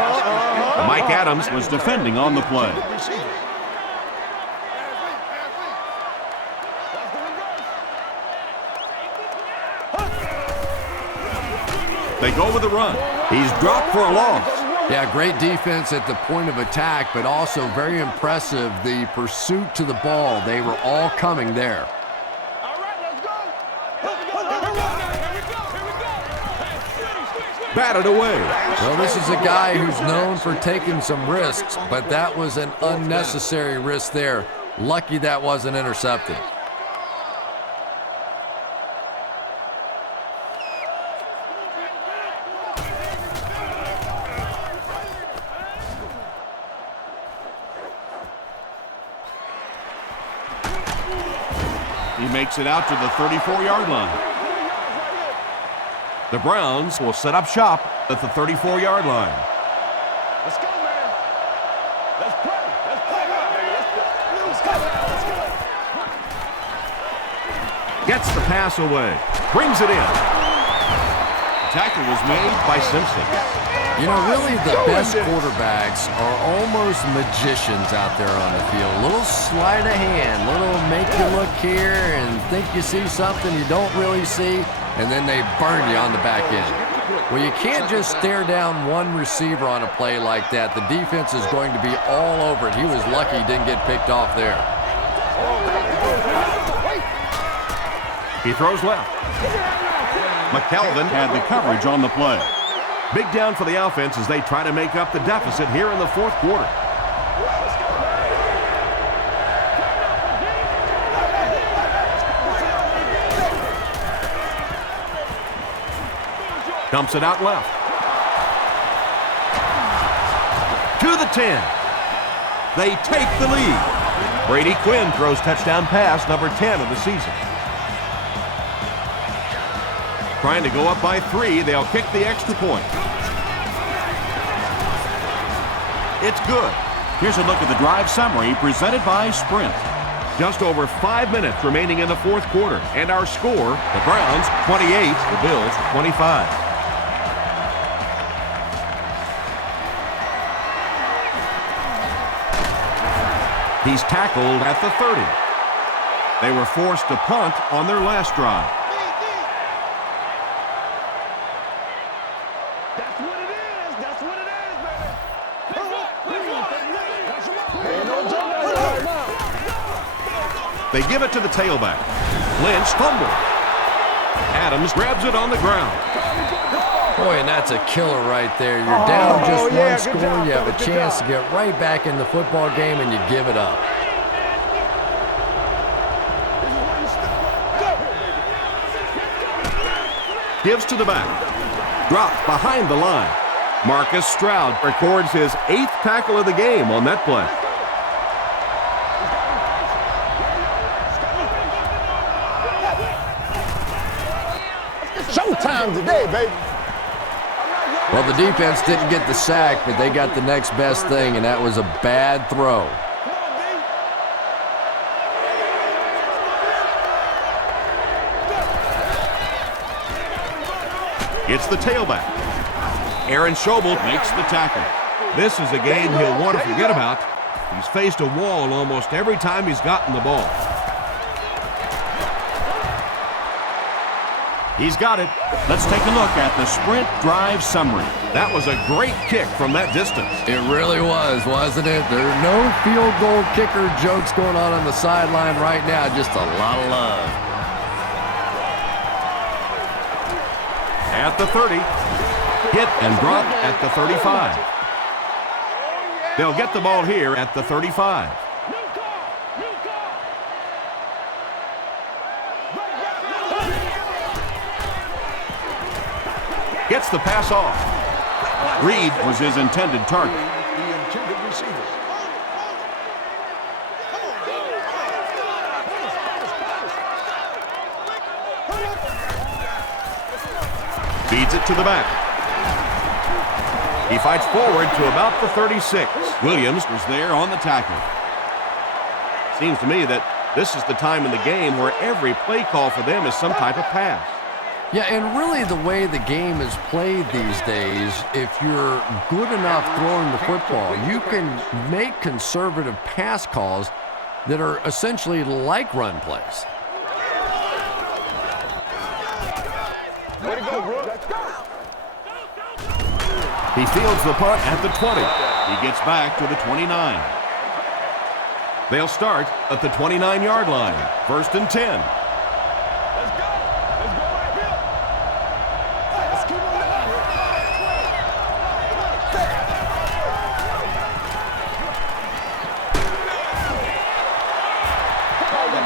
Mike Adams was defending on the play. They go with the run. He's dropped for a loss. Yeah, great defense at the point of attack, but also very impressive the pursuit to the ball. They were all coming there. Batted away. Well, this is a guy who's known for taking some risks, but that was an unnecessary risk there. Lucky that wasn't intercepted. He makes it out to the 34-yard line. The Browns will set up shop at the 34-yard line. Let's go, man. Let's play. Let's play, baby. Let's go. Let's go. Gets the pass away. Brings it in. Tackle was made by Simpson. You know, really the best quarterbacks are almost magicians out there on the field. A little sleight of hand, little make you look here and think you see something you don't really see, and then they burn you on the back end. Well, you can't just stare down one receiver on a play like that. The defense is going to be all over it. He was lucky he didn't get picked off there. He throws left. McKelvin had the coverage on the play. Big down for the offense as they try to make up the deficit here in the fourth quarter. Dumps it out left. To the 10. They take the lead. Brady Quinn throws touchdown pass number 10 of the season. Trying to go up by 3, they'll kick the extra point. It's good. Here's a look at the drive summary presented by Sprint. Just over 5 minutes remaining in the fourth quarter, and our score, the Browns 28, the Bills 25. He's tackled at the 30. They were forced to punt on their last drive. That's what it is. That's what it is, baby. They give it to the tailback. Lynch fumbled. Adams grabs it on the ground. Boy, and that's a killer right there. You're down just one score. You have a chance to get right back in the football game, and you give it up. Gives to the back. Dropped behind the line. Marcus Stroud records his 8th tackle of the game on that play. Showtime today, baby. Well, the defense didn't get the sack, but they got the next best thing, and that was a bad throw. It's the tailback. Aaron Schobel makes the tackle. This is a game he'll want to forget about. He's faced a wall almost every time he's gotten the ball. He's got it. Let's take a look at the sprint drive summary. That was a great kick from that distance. It really was, wasn't it? There are no field goal kicker jokes going on the sideline right now. Just a lot of love. At the 30. Hit and drop at the 35. They'll get the ball here at the 35. Gets the pass off. Reed was his intended target. The intended receiver. Feeds it to the back. He fights forward to about the 36. Williams was there on the tackle. Seems to me that this is the time in the game where every play call for them is some type of pass. Yeah, and really the way the game is played these days, if you're good enough throwing the football, you can make conservative pass calls that are essentially like run plays. He fields the punt at the 20. He gets back to the 29. They'll start at the 29-yard line. 1st and 10.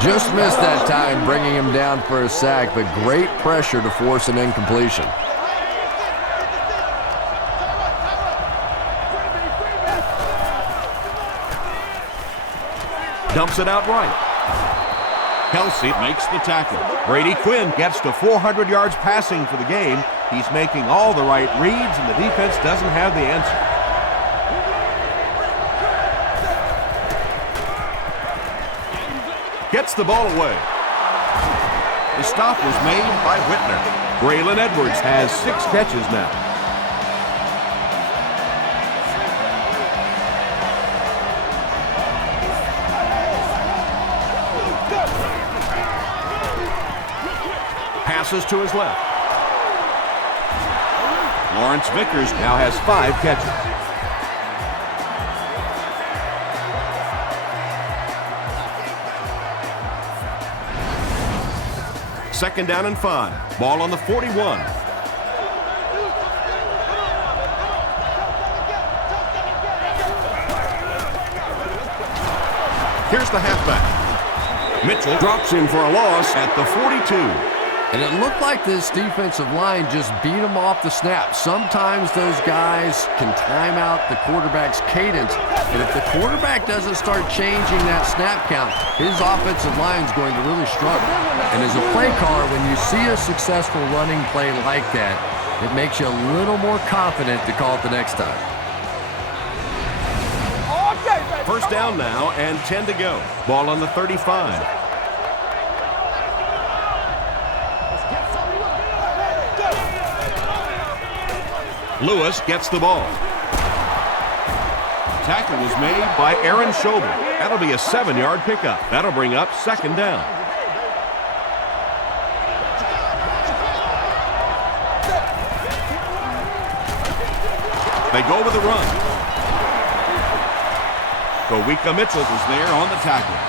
Just missed that time, bringing him down for a sack, but great pressure to force an incompletion. Dumps it out right. Kelsey makes the tackle. Brady Quinn gets to 400 yards passing for the game. He's making all the right reads, and the defense doesn't have the answer. Gets the ball away. The stop was made by Whitner. Braylon Edwards has 6 catches now. Passes to his left. Lawrence Vickers Now has 5 catches. Second down and 5. Ball on the 41. Here's the halfback. Mitchell drops him for a loss at the 42. And it looked like this defensive line just beat him off the snap. Sometimes those guys can time out the quarterback's cadence, but if the quarterback doesn't start changing that snap count, his offensive line's going to really struggle. And as a play caller, when you see a successful running play like that, it makes you a little more confident to call it the next time. First down now and 10 to go. Ball on the 35. Lewis gets the ball. Tackle was made by Aaron Schobel. That'll be a 7-yard pickup. That'll bring up second down. They go with the run. Kowika Mitchell was there on the tackle.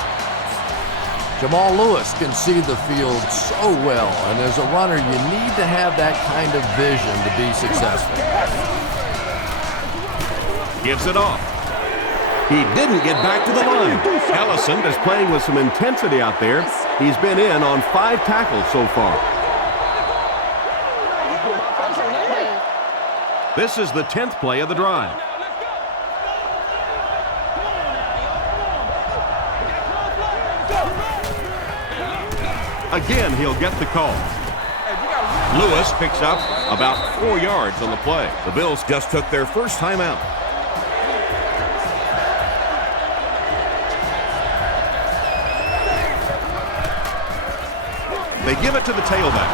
Jamal Lewis can see the field so well, and as a runner, you need to have that kind of vision to be successful. Gives it off. He didn't get back to the line. Ellison is playing with some intensity out there. He's been in on 5 tackles so far. This is the 10th play of the drive. Again, he'll get the call. Lewis picks up about 4 yards on the play. The Bills just took their first time out. They give it to the tailback,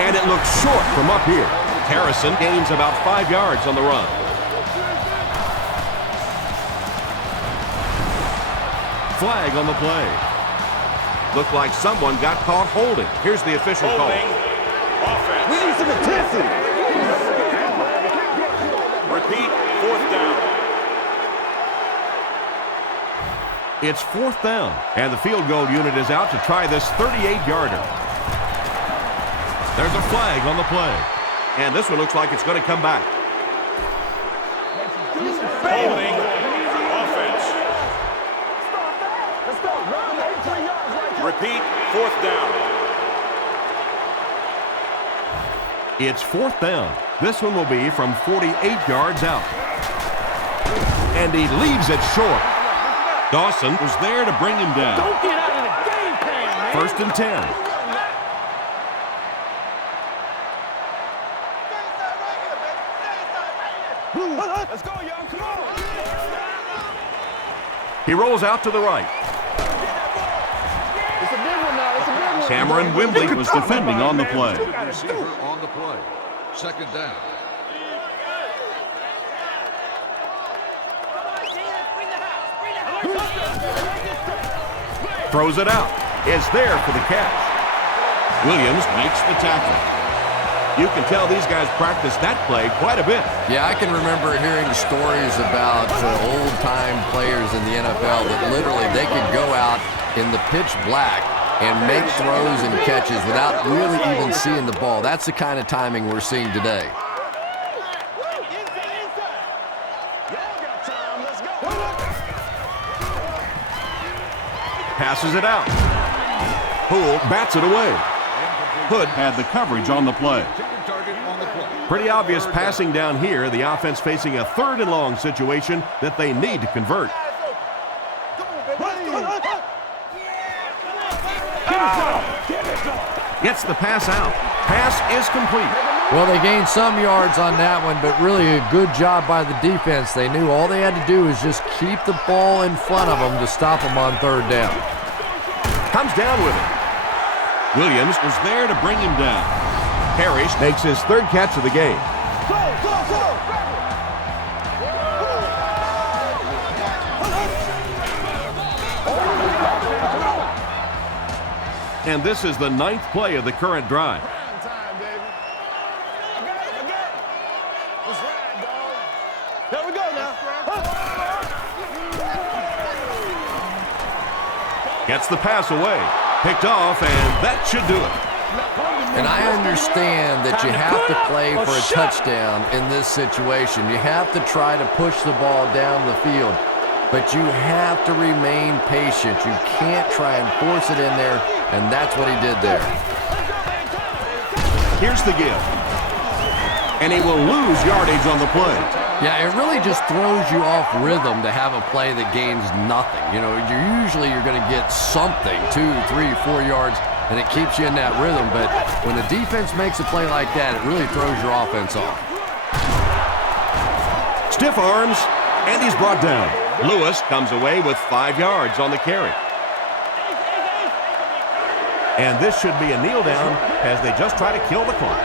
and it looks short from up here. Harrison gains about 5 yards on the run. Flag on the play. Looked like someone got caught holding. Here's the official call. Offense. We need some attention. Repeat, 4th down. It's 4th down, and the field goal unit is out to try this 38-yarder. There's a flag on the play, and this one looks like it's going to come back. Holding. Offense. Repeat, 4th down. It's 4th down. This one will be from 48 yards out. And he leaves it short. Dawson was there to bring him down. Don't get out of the game plan, man. 1st and 10. Let's go, young. Come on. He rolls out to the right. It's a big one now. It's a big one. Cameron Wimbley was defending on the play. Receiver on the play. 2nd down. Throws it out. Is there for the catch. Williams makes the tackle. You can tell these guys practice that play quite a bit. Yeah, I can remember hearing stories about old-time players in the NFL that literally they could go out in the pitch black and make throws and catches without really even seeing the ball. That's the kind of timing we're seeing today. Passes it out. Poole bats it away. Hood had the coverage on the play. Pretty obvious passing down here. The offense facing a 3rd and long situation that they need to convert. Gets the pass out. Pass is complete. Well, they gained some yards on that one, but really a good job by the defense. They knew all they had to do is just keep the ball in front of them to stop them on 3rd down. Comes down with it. Williams was there to bring him down. Parrish makes his 3rd catch of the game. And this is the 9th play of the current drive. There we go now. Gets the pass away. Picked off, and that should do it. And I understand that you have to play for a touchdown in this situation. You have to try to push the ball down the field, but you have to remain patient. You can't try and force it in there, and that's what he did there. Here's the give. And he will lose yardage on the play. Yeah, it really just throws you off rhythm to have a play that gains nothing. You know, you're going to get something, 2, 3, 4 yards, and it keeps you in that rhythm. But when the defense makes a play like that, it really throws your offense off. Stiff arms, and he's brought down. Lewis comes away with 5 yards on the carry. And this should be a kneel down as they just try to kill the clock.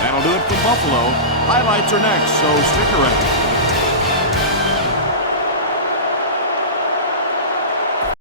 That'll do it for Buffalo. Highlights are next, so stick around.